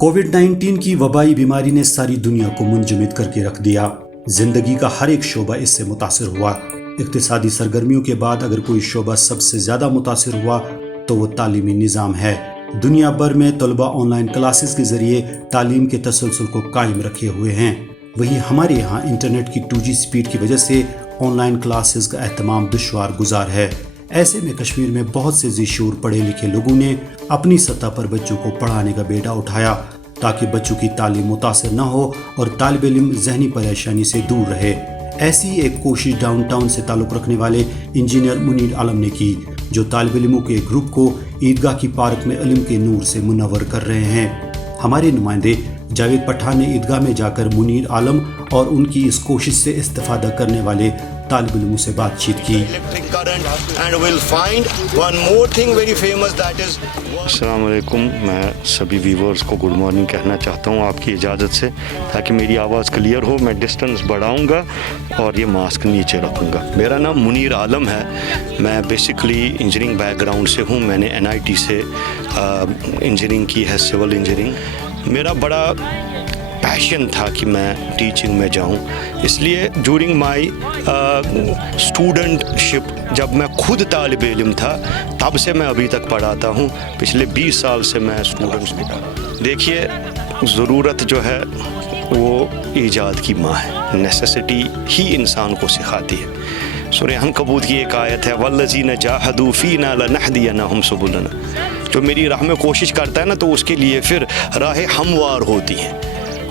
कोविड-19 की वबाई बीमारी ने सारी दुनिया को मुंजमद करके रख दिया। जिंदगी का हर एक शोबा इससे मुतासिर हुआ। इक्तिसादी सरगर्मियों के बाद अगर कोई शोबा सबसे ज़्यादा मुतासिर हुआ तो वो तालीमी निज़ाम है। दुनिया भर में तलबा ऑनलाइन क्लासेस के ज़रिए तालीम के तसलसल को कायम रखे हुए हैं। वहीं हमारे यहाँ इंटरनेट की 2G स्पीड की वजह से ऑनलाइन क्लासेस का एहतमाम दुश्वार गुजार है। ऐसे में कश्मीर में बहुत से ज़ीशूर पढ़े लिखे लोगों ने अपनी सतह पर बच्चों को पढ़ाने का बेड़ा उठाया ताकि बच्चों की तालीम मुतासिर न हो और तालिब इल्म ज़हनी परेशानी से दूर रहे। ऐसी एक कोशिश डाउन टाउन से ताल्लुक़ रखने वाले इंजीनियर मुनीर आलम ने की, जो तालिब इल्मों के ग्रुप को ईदगाह की पार्क में इल्म के नूर से मुनव्वर कर रहे हैं। हमारे नुमाइंदे जावेद पठान ने ईदगाह में जाकर मुनीर आलम और उनकी इस कोशिश से इस्तिफादा करने वाले तालिब इल्मों से बातचीत की। अस्सलाम वालेकुम, मैं सभी व्यूवर्स को गुड मॉर्निंग कहना चाहता हूँ आपकी इजाज़त से, ताकि मेरी आवाज़ क्लियर हो। मैं डिस्टेंस बढ़ाऊँगा और ये मास्क नीचे रखूँगा। मेरा नाम मुनीर आलम है। मैं बेसिकली इंजीनियरिंग बैकग्राउंड से हूँ। मैंने NIT से इंजीनियरिंग की है, सिविल इंजीनियरिंग। मेरा बड़ा पैशन था कि मैं टीचिंग में जाऊं, इसलिए ड्यूरिंग माय स्टूडेंटशिप जब मैं खुद तालिब इल्म था तब से मैं अभी तक पढ़ाता हूं। पिछले 20 साल से मैं स्टूडेंट्स को। देखिए, ज़रूरत जो है वो ईजाद की माँ है। नेसेसिटी ही इंसान को सिखाती है। सूरह अन्कबूत की एक आयत है, वल्लज़ीना जाहदू फ़ीना लनहदियन्नहुम सुबुलना। जो मेरी राह में कोशिश करता है ना, तो उसके लिए फिर राहें हमवार होती हैं।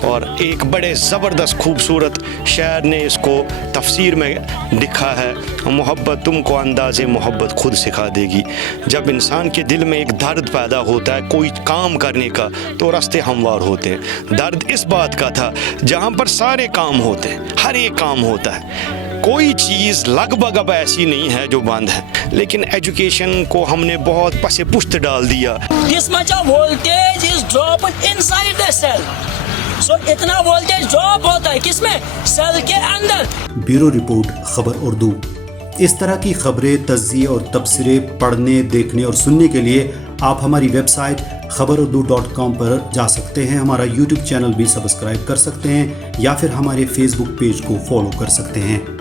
और एक बड़े ज़बरदस्त खूबसूरत शायर ने इसको तफसीर में लिखा है, मोहब्बत तुमको अंदाज़े मोहब्बत खुद सिखा देगी। जब इंसान के दिल में एक दर्द पैदा होता है कोई काम करने का, तो रास्ते हमवार होते हैं। दर्द इस बात का था जहाँ पर सारे काम होते हैं, हर एक काम होता है, कोई चीज़ लगभग अब ऐसी नहीं है जो बंद है। लेकिन एजुकेशन को हमने बहुत पसे पुश्त डाल दिया। इतना वोल्टेज ड्रॉप होता है किसमें? सेल के अंदर। ब्यूरो रिपोर्ट, खबर उर्दू। इस तरह की खबरें, तज्ज़िये और तबसरे पढ़ने, देखने और सुनने के लिए आप हमारी वेबसाइट खबरurdu.com पर जा सकते हैं। हमारा YouTube चैनल भी सब्सक्राइब कर सकते हैं या फिर हमारे Facebook पेज को फॉलो कर सकते हैं।